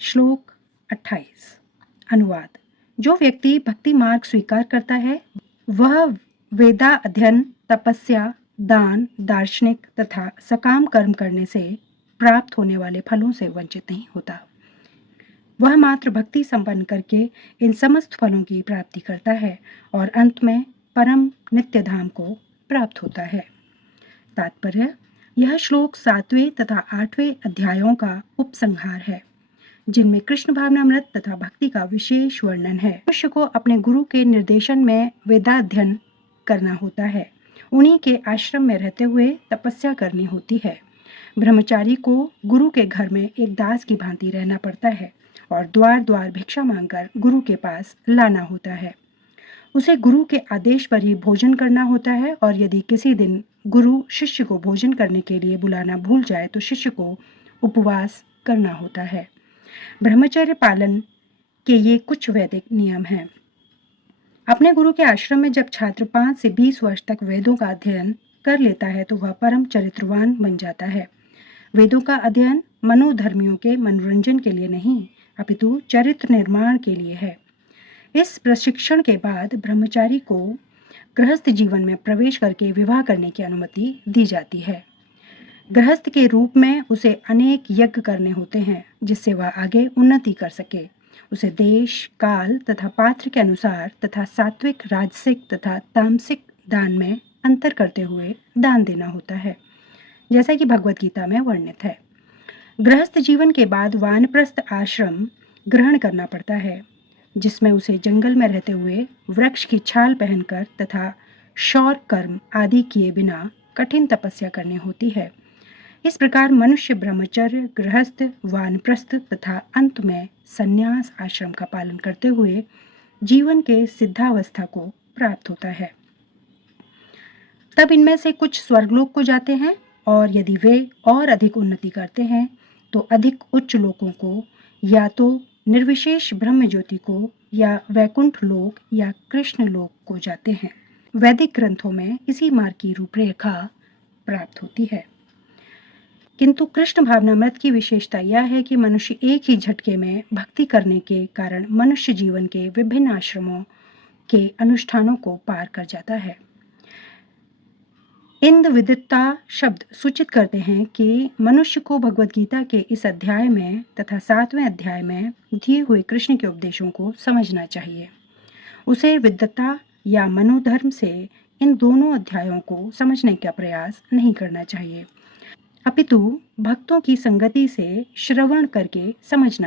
श्लोक 28। अनुवाद। जो व्यक्ति भक्ति मार्ग स्वीकार करता है वह वेदा अध्ययन, तपस्या, दान, दार्शनिक तथा सकाम कर्म करने से प्राप्त होने वाले फलों से वंचित नहीं होता। वह मात्र भक्ति संपन्न करके इन समस्त फलों की प्राप्ति करता है और अंत में परम नित्य धाम को प्राप्त होता है। तात्पर्य। यह श्लोक 7वें तथा 8वें अध्यायों का उपसंहार है, जिनमें कृष्ण भावनामृत तथा भक्ति का विशेष वर्णन है। मनुष्य को अपने गुरु के निर्देशन में वेदाध्ययन करना होता है, उन्हीं के आश्रम में रहते हुए तपस्या करनी होती है। ब्रह्मचारी को गुरु के घर में एक दास की भांति रहना पड़ता है और द्वार द्वार भिक्षा मांगकर गुरु के पास लाना होता है। उसे गुरु के आदेश पर ही भोजन करना होता है और यदि किसी दिन गुरु शिष्य को भोजन करने के लिए बुलाना भूल जाए तो शिष्य को उपवास करना होता है। ब्रह्मचर्य पालन के ये कुछ वैदिक नियम हैं। अपने गुरु के आश्रम में जब छात्र 5 से 20 वर्ष तक वेदों का अध्ययन कर लेता है तो वह परम चरित्रवान बन जाता है। वेदों का अध्ययन मनोधर्मियों के मनोरंजन के लिए नहीं, अपितु चरित्र निर्माण के लिए है। इस प्रशिक्षण के बाद ब्रह्मचारी को गृहस्थ जीवन में प्रवेश करके विवाह करने की अनुमति दी जाती है। गृहस्थ के रूप में उसे अनेक यज्ञ करने होते हैं जिससे वह आगे उन्नति कर सके। उसे देश, काल तथा पात्र के अनुसार तथा सात्विक, राजसिक तथा तामसिक दान में अंतर करते हुए दान देना होता है, जैसा कि भगवत गीता में वर्णित है। गृहस्थ जीवन के बाद वानप्रस्थ आश्रम ग्रहण करना पड़ता है, जिसमें उसे जंगल में रहते हुए वृक्ष की छाल पहनकर तथा शौर कर्म आदि किए बिना कठिन तपस्या करनी होती है। इस प्रकार मनुष्य ब्रह्मचर्य, गृहस्थ, वानप्रस्थ तथा अंत में संन्यास आश्रम का पालन करते हुए जीवन के सिद्धावस्था को प्राप्त होता है। तब इनमें से कुछ स्वर्गलोक को जाते हैं और यदि वे और अधिक उन्नति करते हैं तो अधिक उच्च लोकों को, या तो निर्विशेष ब्रह्म ज्योति को, या वैकुंठ लोक या कृष्ण लोक को जाते हैं। वैदिक ग्रंथों में इसी मार्ग की रूपरेखा प्राप्त होती है। किंतु कृष्ण भावनामृत की विशेषता यह है कि मनुष्य एक ही झटके में भक्ति करने के कारण मनुष्य जीवन के विभिन्न आश्रमों के अनुष्ठानों को पार कर जाता है। इंद विदिता शब्द सूचित करते हैं कि मनुष्य को भगवत गीता के इस अध्याय में तथा 7वें अध्याय में दिए हुए कृष्ण के उपदेशों को समझना चाहिए। उसे विद्वता या मनोधर्म से इन दोनों अध्यायों को समझने का प्रयास नहीं करना चाहिए, अपितु भक्तों की संगति से श्रवण करके समझना